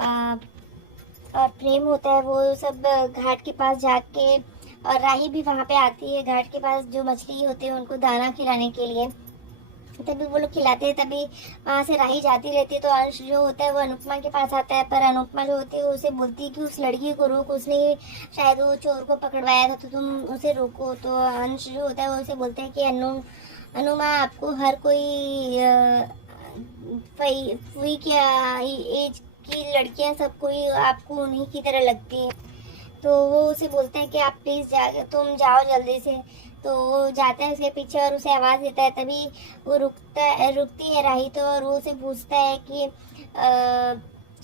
और प्रेम होता है वो सब घाट के पास जाके, और राही भी वहाँ पे आती है घाट के पास जो मछली होते हैं उनको दाना खिलाने के लिए। तभी वो लोग खिलाते हैं, तभी वहाँ से राही जाती रहती है। तो अंश जो होता है वो अनुपमा के पास आता है, पर अनुपमा जो होती है वो उसे बोलती है कि उस लड़की को रोक, उसने शायद वो चोर को पकड़वाया था तो तुम उसे रोको। तो अंश जो होता है वो उसे बोलता है कि अनुमा, आपको हर कोई फई क्या एज की लड़कियां सब कोई आपको उन्हीं की तरह लगती हैं। तो वो उसे बोलते हैं कि आप प्लीज़ तुम जाओ जल्दी से। तो वो जाता है उसके पीछे और उसे आवाज़ देता है, तभी वो रुकती है राही। तो और वो उसे पूछता है कि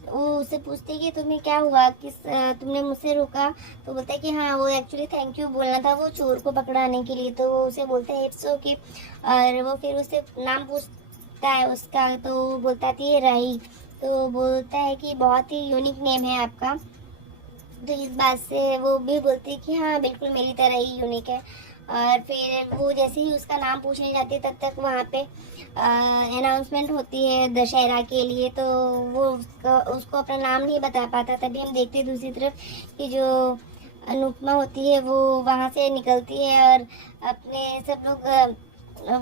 वो उसे पूछती है कि तुम्हें क्या हुआ, तुमने मुझसे रोका। तो बोलता है कि हाँ, वो एक्चुअली थैंक यू बोलना था वो चोर को पकड़ाने के लिए। तो वो उसे बोलता है इट्स ओके। और वो फिर उससे नाम पूछता है उसका, तो वो बोलता है राही। तो बोलता है कि बहुत ही यूनिक नेम है आपका। तो इस बात से वो भी बोलती है कि हाँ बिल्कुल मेरी तरह ही यूनिक है। और फिर वो जैसे ही उसका नाम पूछने जाती है तब तक वहाँ पे अनाउंसमेंट होती है दशहरा के लिए। तो वो उसको अपना नाम नहीं बता पाता। तभी हम देखते हैं दूसरी तरफ कि जो अनुपमा होती है वो वहाँ से निकलती है और अपने सब लोग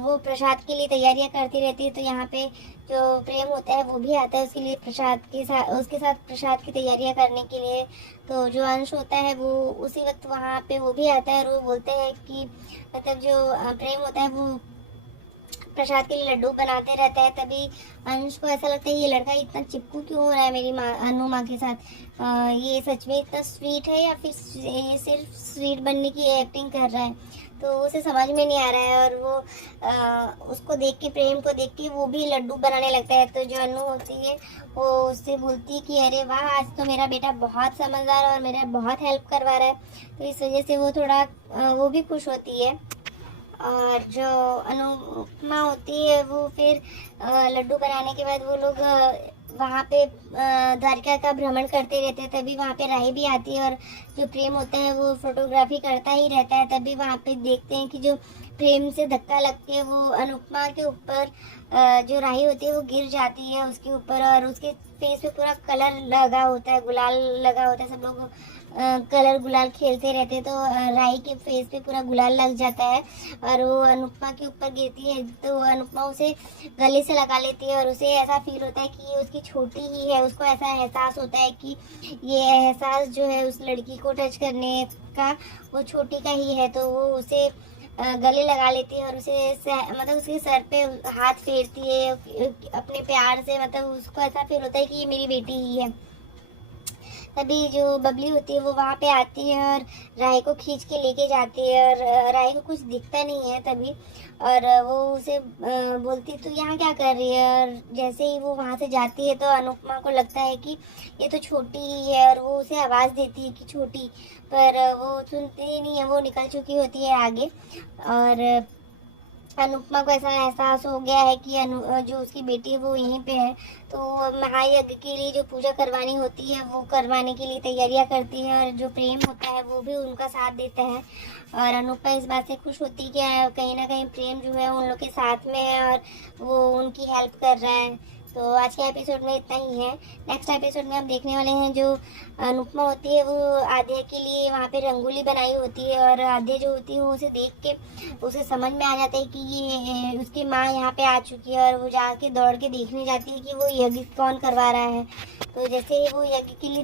वो प्रसाद के लिए तैयारियां करती रहती है। तो यहाँ पे जो प्रेम होता है वो भी आता है उसके लिए उसके साथ प्रसाद की तैयारियां करने के लिए। तो जो अंश होता है वो उसी वक्त वहाँ पे वो भी आता है और वो बोलते हैं कि मतलब जो प्रेम होता है वो प्रसाद के लिए लड्डू बनाते रहता है। तभी अंश को ऐसा लगता है ये लड़का इतना चिपकू क्यों हो रहा है मेरी माँ अनु माँ के साथ, ये सच में इतना स्वीट है या फिर ये सिर्फ स्वीट बनने की एक्टिंग कर रहा है। तो उसे समझ में नहीं आ रहा है और वो उसको देख के, प्रेम को देख के वो भी लड्डू बनाने लगता है। तो जो अनु होती है वो उससे बोलती है कि अरे वाह, आज तो मेरा बेटा बहुत समझदार और मेरा बहुत हेल्प करवा रहा है। तो इस वजह से वो थोड़ा वो भी खुश होती है। और जो अनुपमा होती है वो फिर लड्डू बनाने के बाद वो लोग वहाँ पे द्वारिका का भ्रमण करते रहते हैं। तभी वहाँ पे राही भी आती है और जो प्रेम होता है वो फोटोग्राफी करता ही रहता है। तभी वहाँ पे देखते हैं कि जो प्रेम से धक्का लग के वो अनुपमा के ऊपर जो राही होती है वो गिर जाती है उसके ऊपर, और उसके फेस पे पूरा कलर लगा होता है, गुलाल लगा होता है। सब लोग कलर गुलाल खेलते रहते हैं। तो राही के फेस पे पूरा गुलाल लग जाता है और वो अनुपमा के ऊपर गिरती है। तो अनुपमा उसे गले से लगा लेती है और उसे ऐसा फील होता है कि ये उसकी छोटी ही है। उसको ऐसा एहसास होता है कि ये एहसास जो है उस लड़की को टच करने का वो छोटी का ही है। तो वो उसे गले लगा लेती है और मतलब उसके सर पे हाथ फेरती है अपने प्यार से। मतलब उसको ऐसा फील होता है कि ये मेरी बेटी ही है। तभी जो बबली होती है वो वहाँ पे आती है और राही को खींच के लेके जाती है और राही को कुछ दिखता नहीं है तभी। और वो उसे बोलती तो यहाँ क्या कर रही है। और जैसे ही वो वहाँ से जाती है तो अनुपमा को लगता है कि ये तो छोटी ही है और वो उसे आवाज़ देती है कि छोटी, पर वो सुनती ही नहीं है, वो निकल चुकी होती है आगे। और अनुपमा को ऐसा एहसास हो गया है कि जो उसकी बेटी है वो यहीं पे है। तो महायज्ञ के लिए जो पूजा करवानी होती है वो करवाने के लिए तैयारियां करती है और जो प्रेम होता है वो भी उनका साथ देता है। और अनुपमा इस बात से खुश होती है कि कहीं ना कहीं प्रेम जो है उन लोग के साथ में है और वो उनकी हेल्प कर रहा है। तो आज के एपिसोड में इतना ही है। नेक्स्ट एपिसोड में हम देखने वाले हैं जो अनुपमा होती है वो आद्या के लिए वहाँ पे रंगोली बनाई होती है और आद्या जो होती है वो उसे देख के उसे समझ में आ जाता है कि ये उसकी माँ यहाँ पे आ चुकी है और वो जाके दौड़ के देखने जाती है कि वो यज्ञ कौन करवा रहा है। तो जैसे ही वो यज्ञ के लिए